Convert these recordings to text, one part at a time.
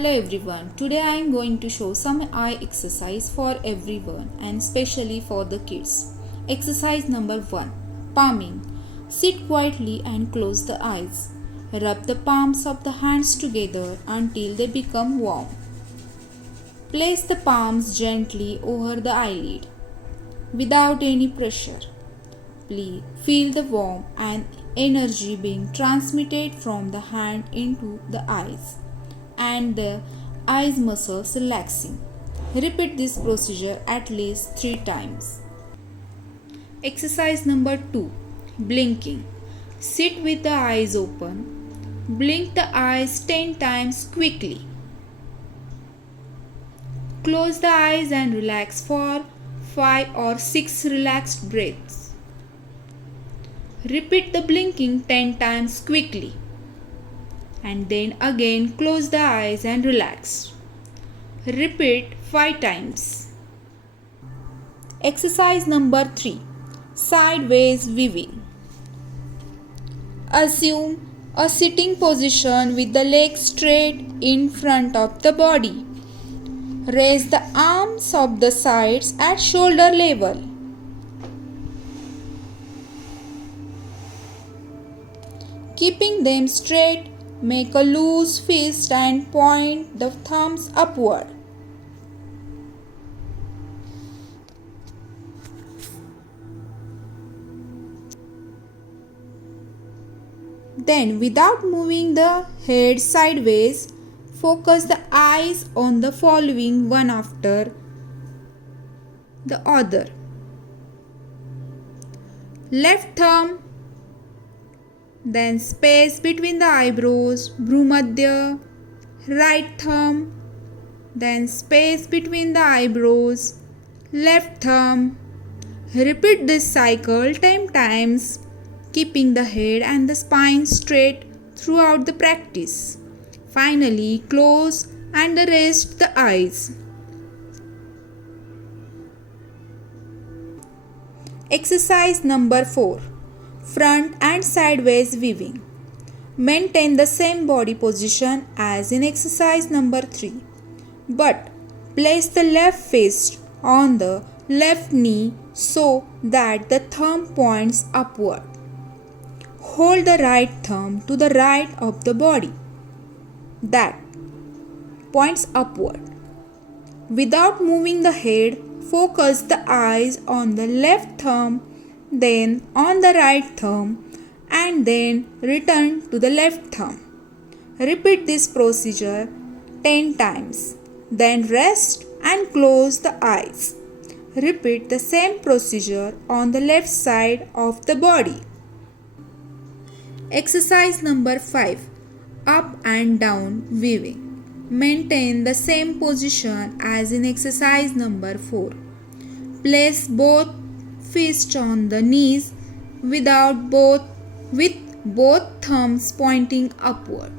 Hello everyone. Today I am going to show some eye exercise for everyone and especially for the kids. Exercise number 1. Palming. Sit quietly and close the eyes. Rub the palms of the hands together until they become warm. Place the palms gently over the eyelid without any pressure. Please feel the warmth and energy being transmitted from the hand into the eyes and the eyes muscles relaxing. Repeat this procedure at least 3 times. Exercise number 2. Blinking. Sit with the eyes open. Blink the eyes 10 times quickly. Close the eyes and relax for 5 or 6 relaxed breaths. Repeat the blinking 10 times quickly. And then again close the eyes and relax. Repeat 5 times. Exercise number 3. Sideways weaving. Assume a sitting position with the legs straight in front of the body. Raise the arms of the sides at shoulder level. Keeping them straight, make a loose fist and point the thumbs upward. Then, without moving the head sideways, focus the eyes on the following one after the other. Left thumb, then space between the eyebrows, Bhrumadhya, right thumb, then space between the eyebrows, left thumb. Repeat this cycle 10 times, keeping the head and the spine straight throughout the practice. Finally, close and rest the eyes. Exercise number 4. Front and sideways weaving. Maintain the same body position as in exercise number 3, but place the left fist on the left knee so that the thumb points upward. Hold the right thumb to the right of the body that points upward. Without moving the head, focus the eyes on the left thumb, then on the right thumb, and then return to the left thumb. Repeat this procedure 10 times. Then rest and close the eyes. Repeat the same procedure on the left side of the body. Exercise number 5. Up and down weaving. Maintain the same position as in exercise number 4. Place both fists on the knees with both thumbs pointing upward.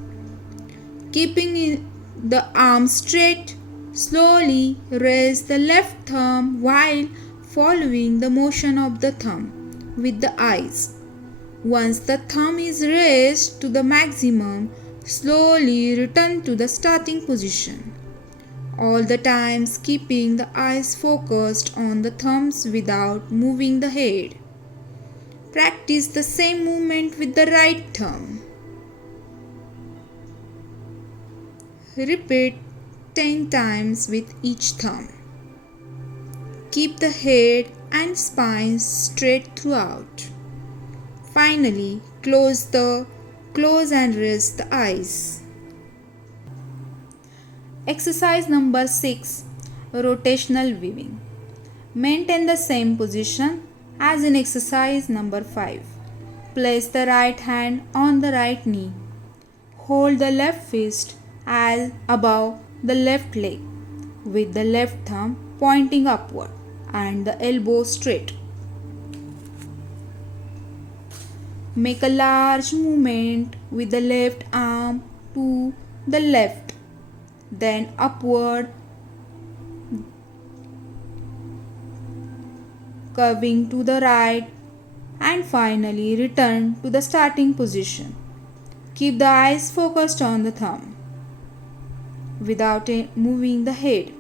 Keeping the arms straight, slowly raise the left thumb while following the motion of the thumb with the eyes. Once the thumb is raised to the maximum, slowly return to the starting position. All the times keeping the eyes focused on the thumbs without moving the head. Practice the same movement with the right thumb. Repeat 10 times with each thumb. Keep the head and spine straight throughout. Finally, close and rest the eyes. Exercise number 6. Rotational weaving. Maintain the same position as in exercise number 5. Place the right hand on the right knee. Hold the left fist as above the left leg with the left thumb pointing upward and the elbow straight. Make a large movement with the left arm to the left, then upward, curving to the right, and finally return to the starting position. Keep the eyes focused on the thumb. without moving the head.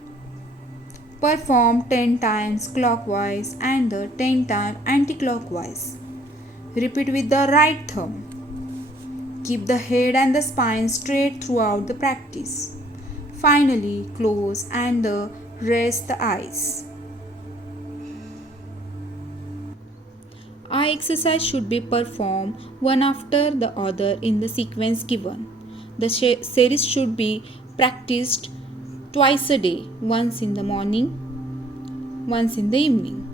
Perform 10 times clockwise and the 10 times anti-clockwise. Repeat with the right thumb. Keep the head and the spine straight throughout the practice. Finally, close and rest the eyes. Eye exercise should be performed one after the other in the sequence given. The series should be practiced twice a day, once in the morning, once in the evening.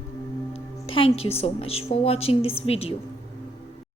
Thank you so much for watching this video.